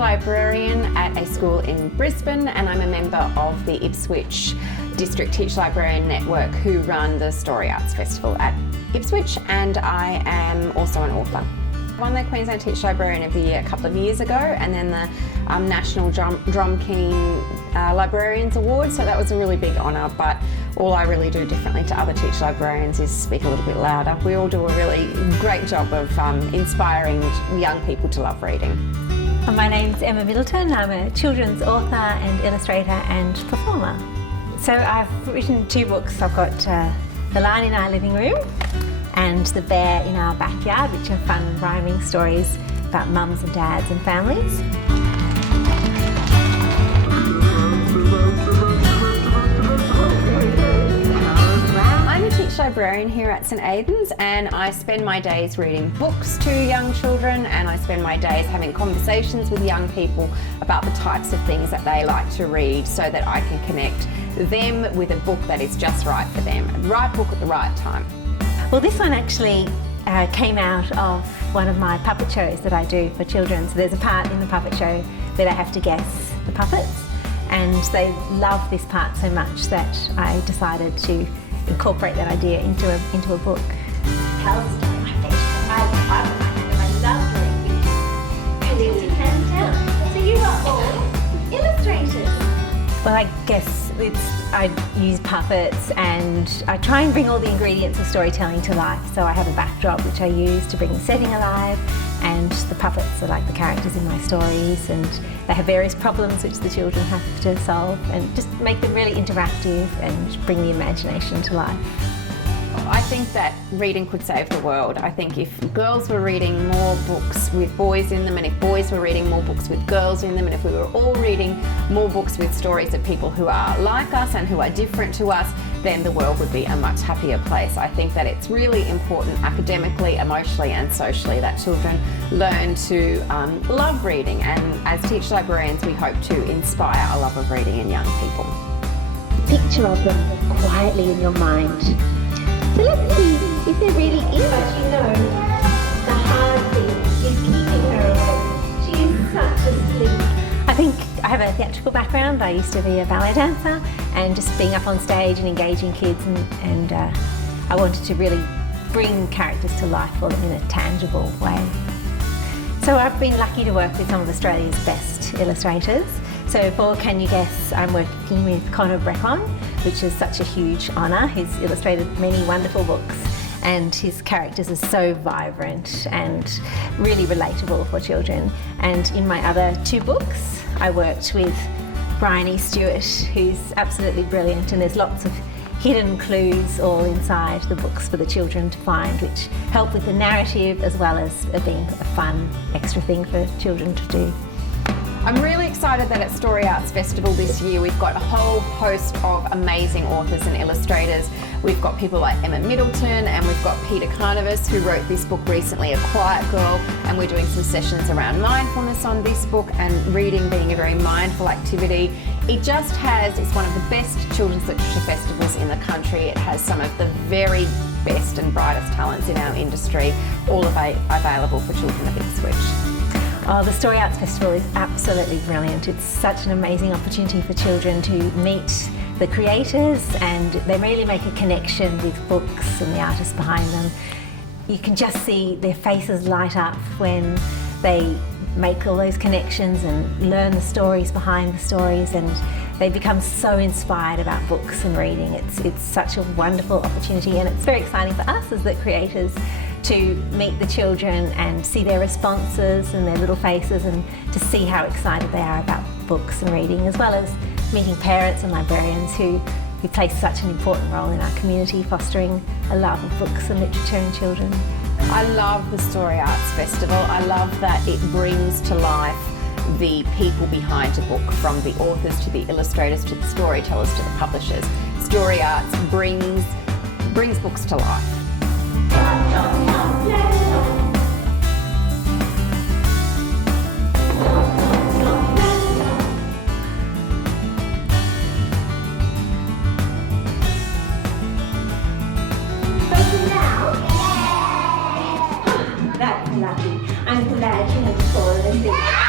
Teacher-Librarian at a school in Brisbane, and I'm a member of the Ipswich District Teacher-Librarian Network who run the StoryArts Festival at Ipswich, and I am also an author. I won the Queensland Teacher-Librarian of the Year a couple of years ago, and then the National Drum King Librarians Award, so that was a really big honour, but all I really do differently to other teacher librarians is speak a little bit louder. We all do a really great job of inspiring young people to love reading. My name's Emma Middleton. I'm a children's author and illustrator and performer. So I've written 2 books. I've got The Lion in Our Living Room and The Bear in Our Backyard, which are fun rhyming stories about mums and dads and families. Librarian here at St Aidan's, and I spend my days reading books to young children, and I spend my days having conversations with young people about the types of things that they like to read so that I can connect them with a book that is just right for them, the right book at the right time. Well, this one actually came out of one of my puppet shows that I do for children. So there's a part in the puppet show where they have to guess the puppets, and they love this part so much that I decided to incorporate that idea into a book. Tell a story, my favourite. I love doing videos. You can tell. So you are all illustrators. Well, I guess I use puppets, and I try and bring all the ingredients of storytelling to life. So I have a backdrop which I use to bring the setting alive, and the puppets are like the characters in my stories, and they have various problems which the children have to solve, and just make them really interactive and bring the imagination to life. I think that reading could save the world. I think if girls were reading more books with boys in them, and if boys were reading more books with girls in them, and if we were all reading more books with stories of people who are like us and who are different to us, then the world would be a much happier place. I think that it's really important academically, emotionally and socially that children learn to love reading, and as teacher librarians we hope to inspire a love of reading in young people. Picture of them quietly in your mind. So let's see if there really is. But you know, the hard thing is keeping her awake. She is such a sleep. I think I have a theatrical background. I used to be a ballet dancer, and just being up on stage and engaging kids, and I wanted to really bring characters to life for them in a tangible way. So I've been lucky to work with some of Australia's best illustrators. So for Can You Guess, I'm working with Connor Breckon, which is such a huge honour. He's illustrated many wonderful books, and his characters are so vibrant and really relatable for children. And in my other 2 books, I worked with Bryony Stewart, who's absolutely brilliant, and there's lots of hidden clues all inside the books for the children to find, which help with the narrative as well as being a fun extra thing for children to do. I'm really excited that at StoryArts Festival this year we've got a whole host of amazing authors and illustrators. We've got people like Emma Middleton, and we've got Peter Carnivus, who wrote this book recently, A Quiet Girl, and we're doing some sessions around mindfulness on this book, and reading being a very mindful activity. It's one of the best children's literature festivals in the country. It has some of the very best and brightest talents in our industry, all available for children of Ipswich. Oh, the StoryArts Festival is absolutely brilliant. It's such an amazing opportunity for children to meet the creators, and they really make a connection with books and the artists behind them. You can just see their faces light up when they make all those connections and learn the stories behind the stories, and they become so inspired about books and reading. It's such a wonderful opportunity, and it's very exciting for us as the creators to meet the children and see their responses and their little faces, and to see how excited they are about books and reading, as well as meeting parents and librarians who play such an important role in our community, fostering a love of books and literature in children. I love the StoryArts Festival. I love that it brings to life the people behind a book, from the authors to the illustrators to the storytellers to the publishers. StoryArts brings books to life. That's lovely. I'm glad you have fallen asleep.